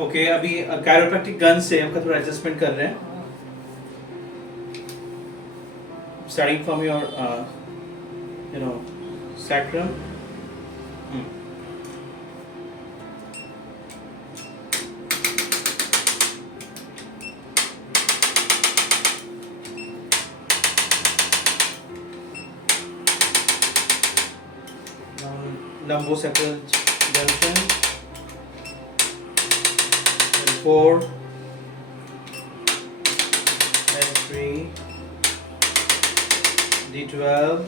ओके अभी chiropractic gun से आपका थोड़ा एडजस्टमेंट कर रहे हैं. Starting from your sacrum. Lumbosacral junction, L4, L3, D12,